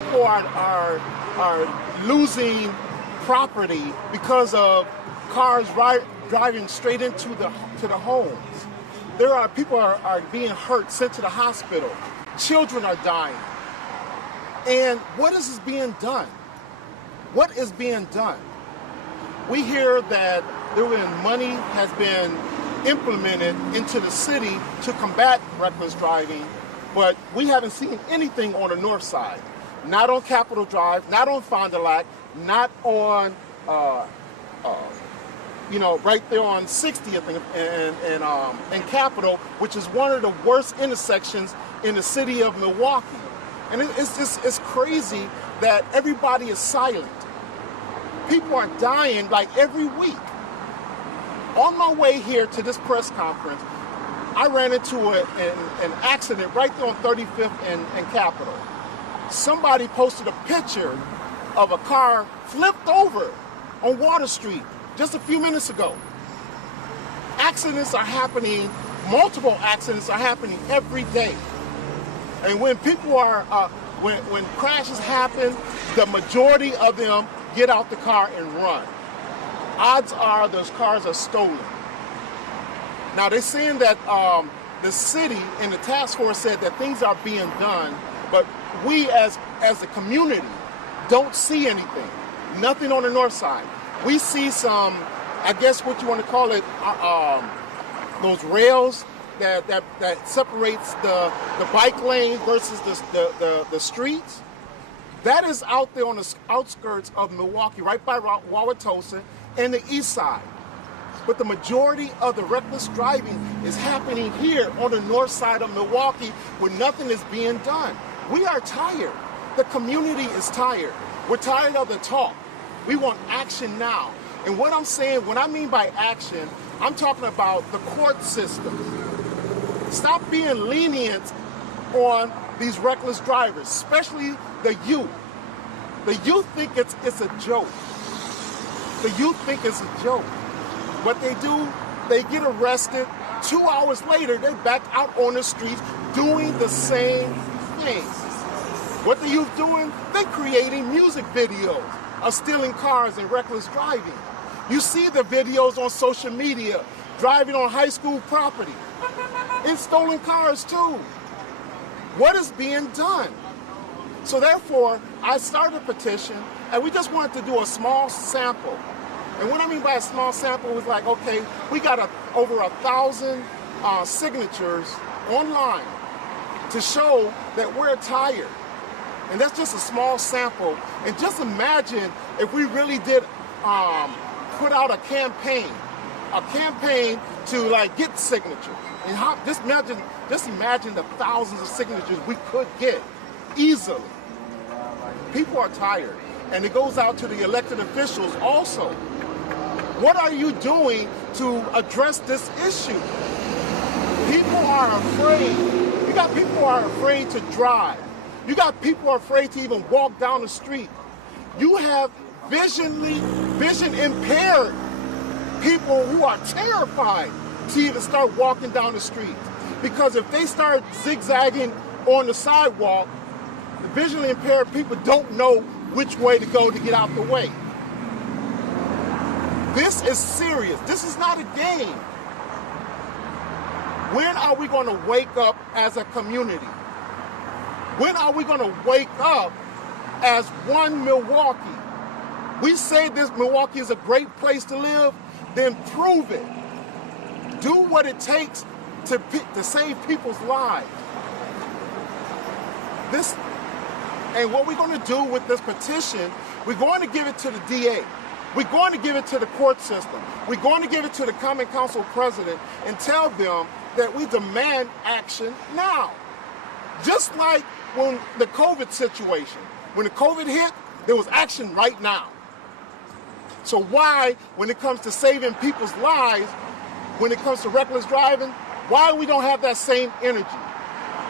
People are losing property because of cars driving straight into the homes. People are being hurt, sent to the hospital. Children are dying. And what is being done? What is being done? We hear that money has been implemented into the city to combat reckless driving, but we haven't seen anything on the north side. Not on Capitol Drive, not on Fond du Lac, not on, right there on 60th and Capitol, which is one of the worst intersections in the city of Milwaukee. And it's crazy that everybody is silent. People are dying like every week. On my way here to this press conference, I ran into an accident right there on 35th and Capitol. Somebody posted a picture of a car flipped over on Water Street just a few minutes ago. Accidents are happening, multiple accidents are happening every day. And when people when crashes happen, the majority of them get out the car and run. Odds are those cars are stolen. Now they're saying that the city and the task force said that things are being done, but we as a community don't see anything. Nothing on the north side. We see some, I guess what you want to call it, those rails that separates the bike lane versus the streets. That is out there on the outskirts of Milwaukee, right by Wauwatosa and the east side. But the majority of the reckless driving is happening here on the north side of Milwaukee where nothing is being done. We are tired. The community is tired. We're tired of the talk. We want action now. And what I'm saying, what I mean by action, I'm talking about the court system. Stop being lenient on these reckless drivers, especially the youth. The youth think it's a joke. The youth think it's a joke. What they do, they get arrested. 2 hours later, they're back out on the streets doing the same thing. What the youth doing? They're creating music videos of stealing cars and reckless driving. You see the videos on social media, driving on high school property. It's stolen cars too. What is being done? So therefore, I started a petition, and we just wanted to do a small sample. And what I mean by a small sample was like, okay, we got over 1,000 signatures online to show that we're tired. And that's just a small sample. And just imagine if we really did put out a campaign to like get signatures. And just imagine the thousands of signatures we could get easily. People are tired. And it goes out to the elected officials also. What are you doing to address this issue? People are afraid. You got people who are afraid to drive. You got people who are afraid to even walk down the street. You have vision impaired people who are terrified to even start walking down the street. Because if they start zigzagging on the sidewalk, the visually impaired people don't know which way to go to get out the way. This is serious. This is not a game. When are we going to wake up as a community? When are we going to wake up as one Milwaukee? We say this Milwaukee is a great place to live, then prove it. Do what it takes to save people's lives. And what we're going to do with this petition, we're going to give it to the DA. We're going to give it to the court system. We're going to give it to the Common Council president and tell them that we demand action now. Just like when the COVID situation, when the COVID hit, there was action right now. So why, when it comes to saving people's lives, when it comes to reckless driving, why we don't have that same energy?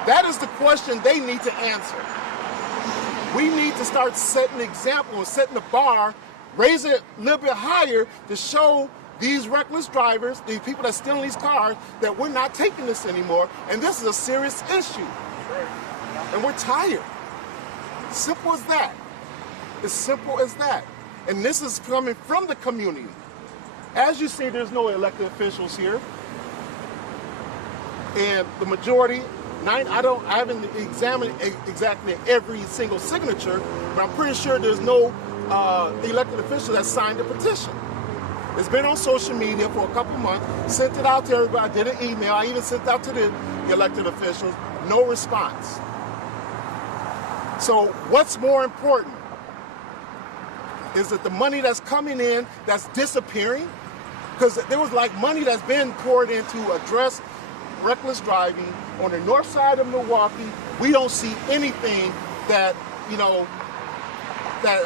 That is the question they need to answer. We need to start setting the example and setting the bar, raise it a little bit higher to show these reckless drivers, these people that steal these cars, that we're not taking this anymore, and this is a serious issue. And we're tired. Simple as that. As simple as that. And this is coming from the community. As you see, there's no elected officials here. And the majority, I haven't examined exactly every single signature, but I'm pretty sure there's no elected official that signed the petition. It's been on social media for a couple months, sent it out to everybody, did an email, I even sent it out to the elected officials, no response. So what's more important is that the money that's coming in that's disappearing, because there was like money that's been poured in to address reckless driving on the north side of Milwaukee. We don't see anything that, that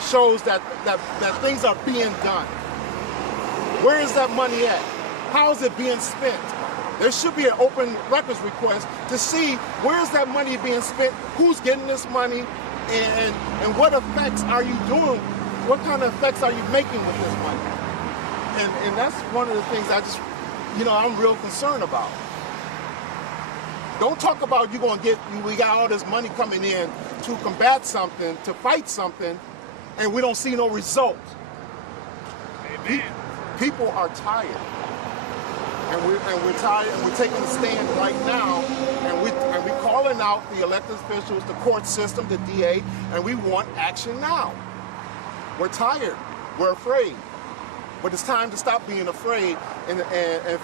shows that things are being done. Where is that money at? How is it being spent? There should be an open records request to see where is that money being spent, who's getting this money, and what effects are you doing? What kind of effects are you making with this money? And that's one of the things I'm real concerned about. Don't talk about we got all this money coming in to combat something, to fight something, and we don't see no results. Amen. People are tired. And we're tired, and we're taking a stand right now, and we're calling out the elected officials, the court system, the DA, and we want action now. We're tired. We're afraid. But it's time to stop being afraid and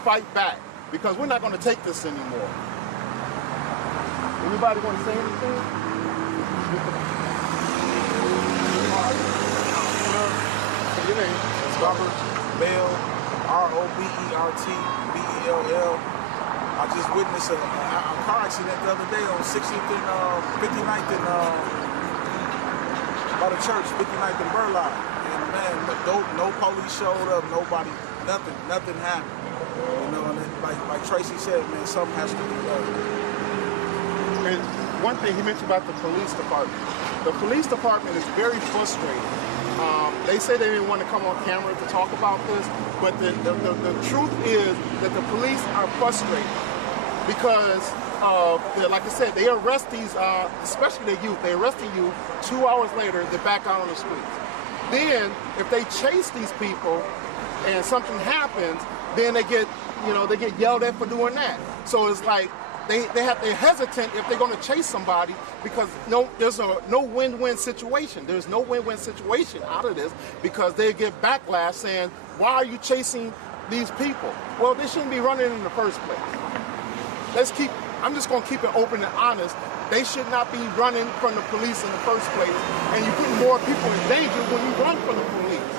fight back, because we're not going to take this anymore. Anybody want to say anything? Your name? It's Robert Bell, Robert Bell. I just witnessed a car accident the other day on 60th and 59th and by the church, 59th and Burlock. And man, no police showed up, nobody, nothing happened. And like Tracy said, man, something has to be done. And one thing he mentioned about the police department. The police department is very frustrated. They say they didn't want to come on camera to talk about this, but the truth is that the police are frustrated because, like I said, they arrest these, especially the youth. They arrest the youth. 2 hours later, they're back out on the streets. Then, if they chase these people and something happens, then they get yelled at for doing that. So it's like they're hesitant if they're going to chase somebody, because there's no win-win situation. There's no win-win situation out of this, because they get backlash saying, why are you chasing these people? Well, they shouldn't be running in the first place. I'm just going to keep it open and honest. They should not be running from the police in the first place, and you put more people in danger when you run from the police.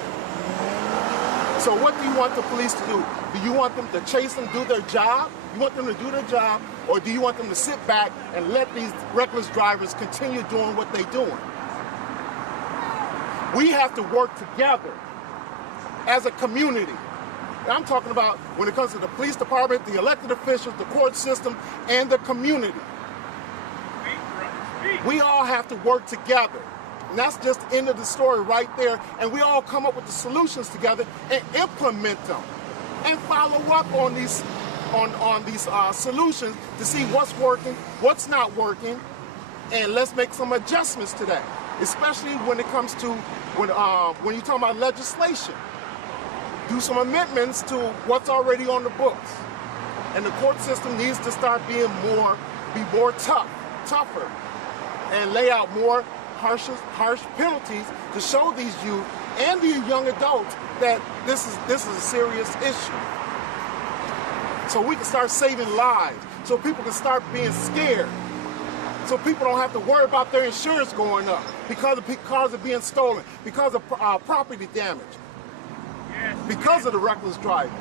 So what do you want the police to do? Do you want them to chase them, do their job? You want them to do their job, or do you want them to sit back and let these reckless drivers continue doing what they're doing? We have to work together as a community. And I'm talking about when it comes to the police department, the elected officials, the court system, and the community. We all have to work together. And that's just the end of the story right there. And we all come up with the solutions together and implement them and follow up on these solutions to see what's working, what's not working, and let's make some adjustments to that. Especially when it comes to when you're talking about legislation. Do some amendments to what's already on the books. And the court system needs to start be more tougher, and lay out more harsh penalties to show these youth and these young adults that this is a serious issue. So we can start saving lives, so people can start being scared, so people don't have to worry about their insurance going up because of cars are being stolen, because of property damage, because of the reckless driving.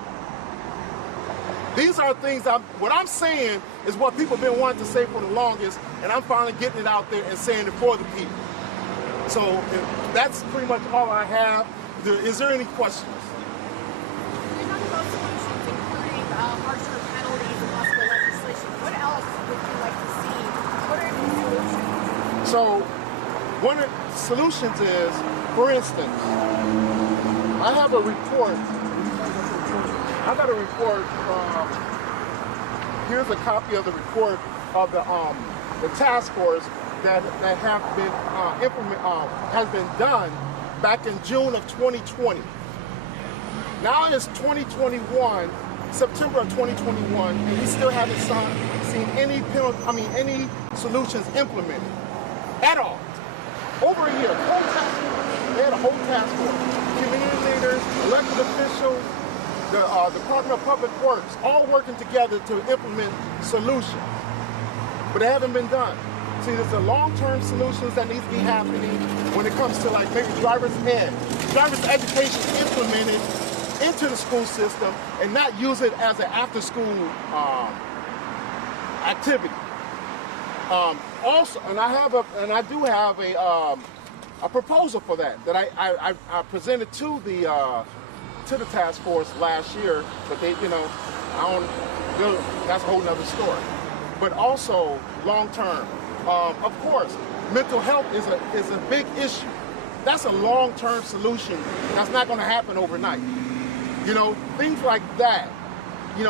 These are things what I'm saying is what people have been wanting to say for the longest, and I'm finally getting it out there and saying it for the people. So that's pretty much all I have. Is there any questions? We talked about solutions, including harsher penalties and possible legislation. What else would you like to see? What are the solutions? So one of the solutions is, for instance, I have a report. I got a report. Here's a copy of the report of the task force that have been has been done back in June of 2020. Now it's 2021, September of 2021, and we still haven't seen any solutions implemented at all. Over a year, they had a whole task force, community leaders, elected officials, the Department of Public Works, all working together to implement solutions, but they haven't been done. See, there's a long-term solutions that needs to be happening when it comes to like maybe driver's education implemented into the school system and not use it as an after-school activity. Also, and I do have a proposal for that I presented to the task force last year, but they, that's a whole nother story. But also long-term, of course, mental health is a big issue. That's a long-term solution. That's not going to happen overnight. Things like that.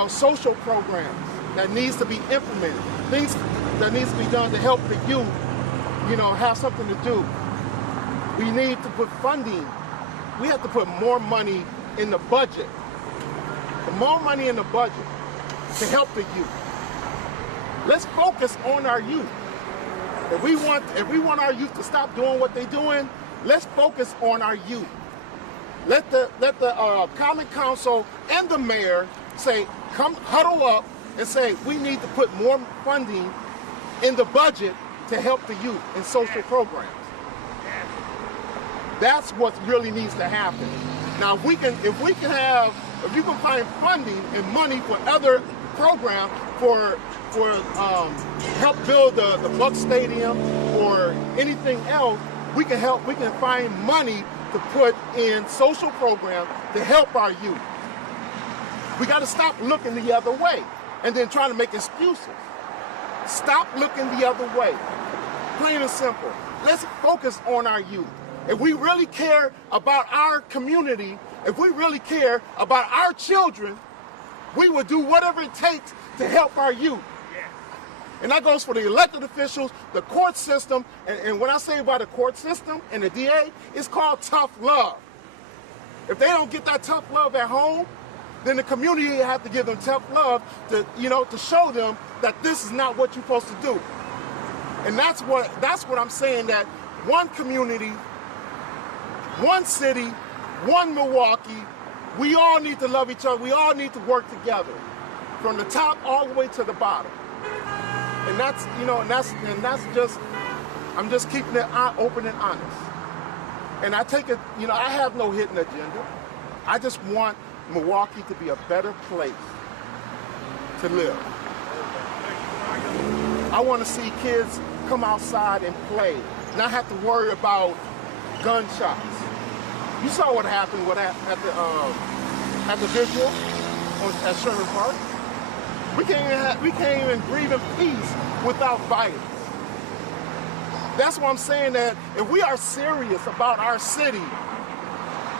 Social programs that needs to be implemented. Things that needs to be done to help the youth, have something to do. We need to put funding. We have to put more money in the budget. More money in the budget to help the youth. Let's focus on our youth. If we want our youth to stop doing what they're doing, let's focus on our youth. Let the Common Council and the mayor say, come huddle up and say, we need to put more funding in the budget to help the youth in social programs. That's what really needs to happen. Now, if you can find funding and money for other programs for help build the Buck Stadium or anything else, we can find money to put in social programs to help our youth. We got to stop looking the other way and then trying to make excuses. Stop looking the other way. Plain and simple. Let's focus on our youth. If we really care about our community, if we really care about our children, we will do whatever it takes to help our youth. And that goes for the elected officials, the court system, and when I say about the court system and the DA, it's called tough love. If they don't get that tough love at home, then the community have to give them tough love to show them that this is not what you're supposed to do. And that's what I'm saying, that one community, one city, one Milwaukee, we all need to love each other. We all need to work together from the top all the way to the bottom. And that's just, I'm just keeping it open and honest. And I take it, I have no hidden agenda. I just want Milwaukee to be a better place to live. I want to see kids come outside and play, not have to worry about gunshots. You saw what happened at the vigil at Sherman Park. We can't even breathe in peace without violence. That's why I'm saying that if we are serious about our city,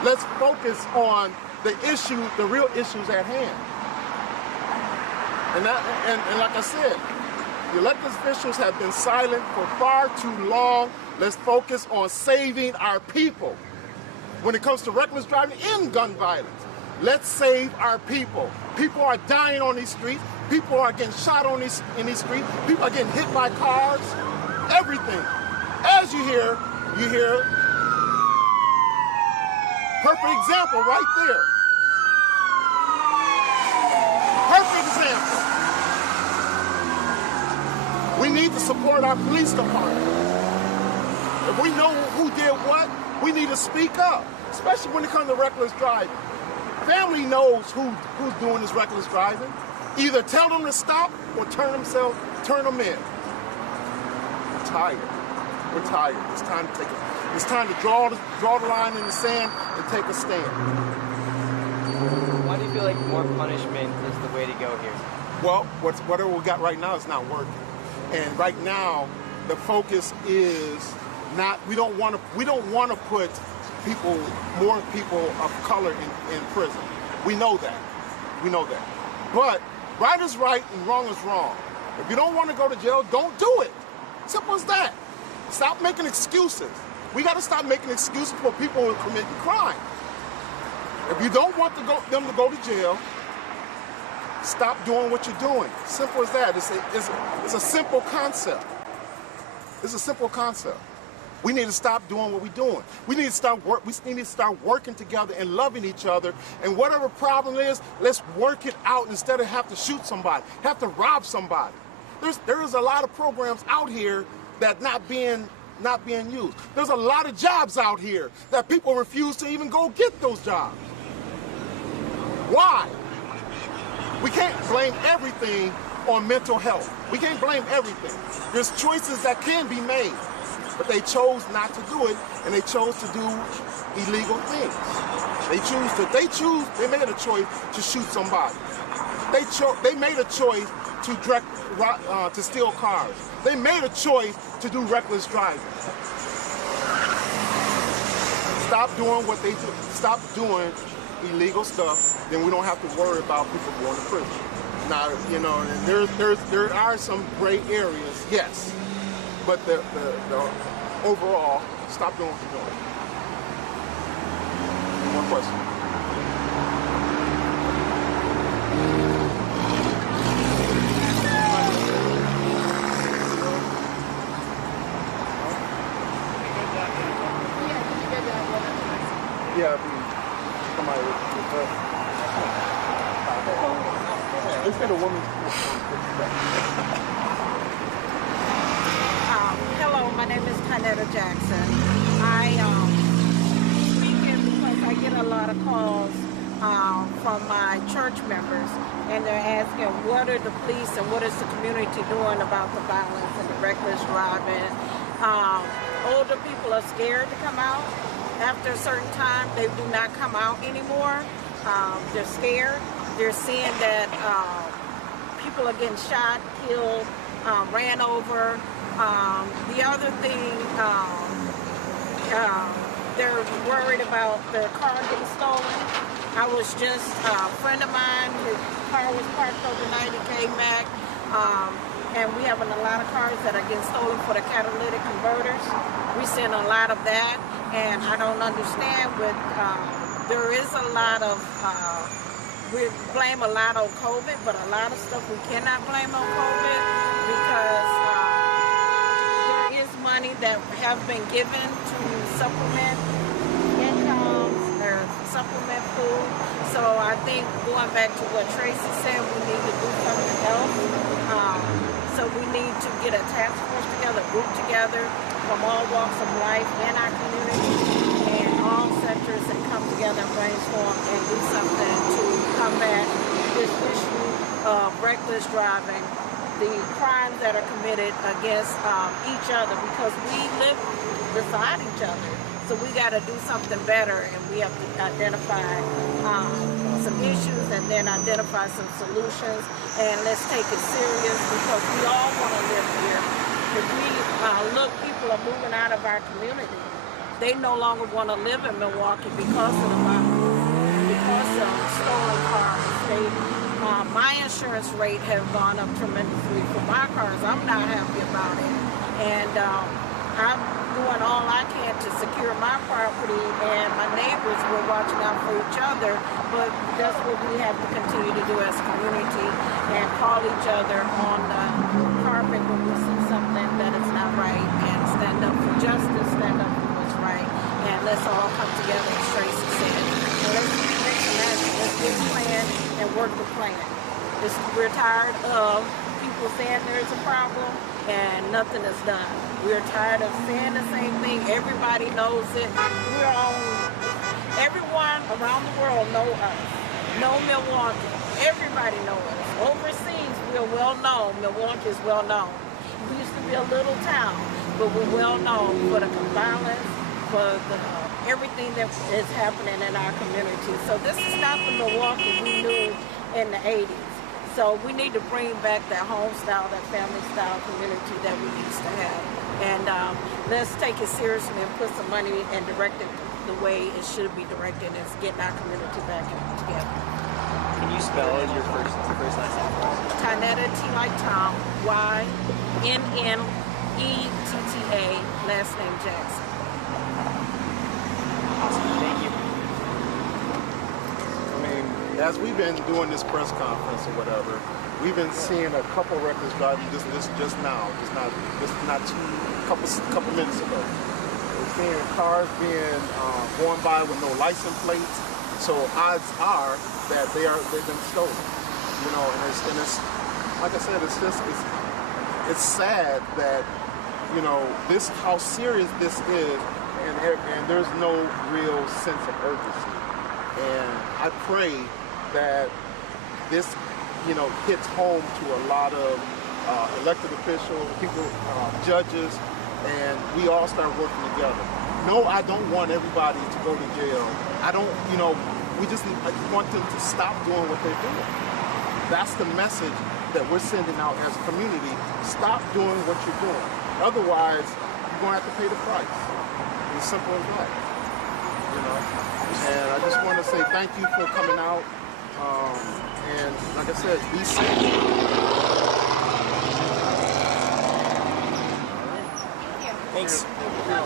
let's focus on the real issues at hand. And like I said, the elected officials have been silent for far too long. Let's focus on saving our people. When it comes to reckless driving and gun violence, let's save our people. People are dying on these streets. People are getting shot in these streets. People are getting hit by cars. Everything. As you hear, perfect example right there. Perfect example. We need to support our police department. If we know who did what, we need to speak up, especially when it comes to reckless driving. Family knows who's doing this reckless driving. Either tell them to stop or turn them in. We're tired. We're tired. It's time to draw the line in the sand and take a stand. Why do you feel like more punishment is the way to go here? Well, whatever we got right now is not working. And right now, the focus is not. We don't want to put more people of color in prison. We know that. But right is right and wrong is wrong. If you don't want to go to jail, don't do it. Simple as that. Stop making excuses. We got to stop making excuses for people who are committing crime. If you don't want them to go to jail, stop doing what you're doing. Simple as that. It's a simple concept. It's a simple concept. We need to stop doing what we're doing. We need to start working together and loving each other. And whatever problem is, let's work it out instead of have to shoot somebody, have to rob somebody. There's a lot of programs out here that not being used. There's a lot of jobs out here that people refuse to even go get those jobs. Why? We can't blame everything on mental health. We can't blame everything. There's choices that can be made, but they chose not to do it, and they chose to do illegal things. They made a choice to shoot somebody. They made a choice to steal cars. They made a choice to do reckless driving. Stop doing what they do. Stop doing illegal stuff, then we don't have to worry about people going to prison. Now, and there are some gray areas, yes, but the overall, stop doing what you're doing. One question. Yeah, somebody with her. They said a woman. Hello, my name is Tanetta Jackson. I speaking because I get a lot of calls from my church members, and they're asking what are the police and what is the community doing about the violence and the reckless driving. Older people are scared to come out. After a certain time, they do not come out anymore. They're scared. They're seeing that people are getting shot, killed, ran over. The other thing, they're worried about their car getting stolen. I was just, a friend of mine, his car was parked overnight, he came back, and we having a lot of cars that are getting stolen for the catalytic converters. We're seeing a lot of that, and I don't understand what, there is a lot of, we blame a lot on COVID, but a lot of stuff we cannot blame on COVID because there is money that have been given to supplement incomes or supplement food. So I think going back to what Tracy said, we need to do something else. So we need to get a task force together, group together from all walks of life in our community and all sectors and come together and brainstorm and do something to combat this issue of reckless driving, the crimes that are committed against each other, because we live beside each other. So we got to do something better, and we have to identify some issues and then identify some solutions, and let's take it serious because we all want to live here. If we look, people are moving out of our community. They no longer want to live in Milwaukee because of the violence, because of stolen cars. My insurance rate has gone up tremendously for my cars. I'm not happy about it, and I'm doing all I can to secure my property, and my neighbors were watching out for each other, but that's what we have to continue to do as a community and call each other on the carpet when we see something that is not right and stand up for justice, stand up for what's right, and let's all come together, as Tracy said. And let's make some action, let's get a plan and work the plan. We're tired of people saying there's a problem and nothing is done. We're tired of saying the same thing. Everybody knows it. Everyone around the world know us, know Milwaukee. Everybody knows us. Overseas, we're well known. Milwaukee is well known. We used to be a little town, but we're well known for the violence, for everything that is happening in our community. So this is not the Milwaukee we knew in the 80s. So we need to bring back that home style, that family style community that we used to have. And let's take it seriously and put some money and direct it the way it should be directed, and getting our community back together. Can you spell your first last name? Tanetta, T like Tom, Y-N-N-E-T-T-A. ETTA, last name Jackson. Thank you. I mean, as we've been doing this press conference or whatever, we've been seeing a couple records driving just now, couple minutes ago. We're seeing cars being going by with no license plates. So odds are that they've been stolen. You know, and it's like I said, it's sad that, you know, this how serious this is, and there's no real sense of urgency. And I pray that this, you know, hits home to a lot of elected officials, people, judges, and we all start working together. No, I don't want everybody to go to jail. I don't, you know, I just want them to stop doing what they're doing. That's the message that we're sending out as a community. Stop doing what you're doing. Otherwise, you're going to have to pay the price. It's simple as that. You know? And I just want to say thank you for coming out. And like I said, be safe. Thanks. No,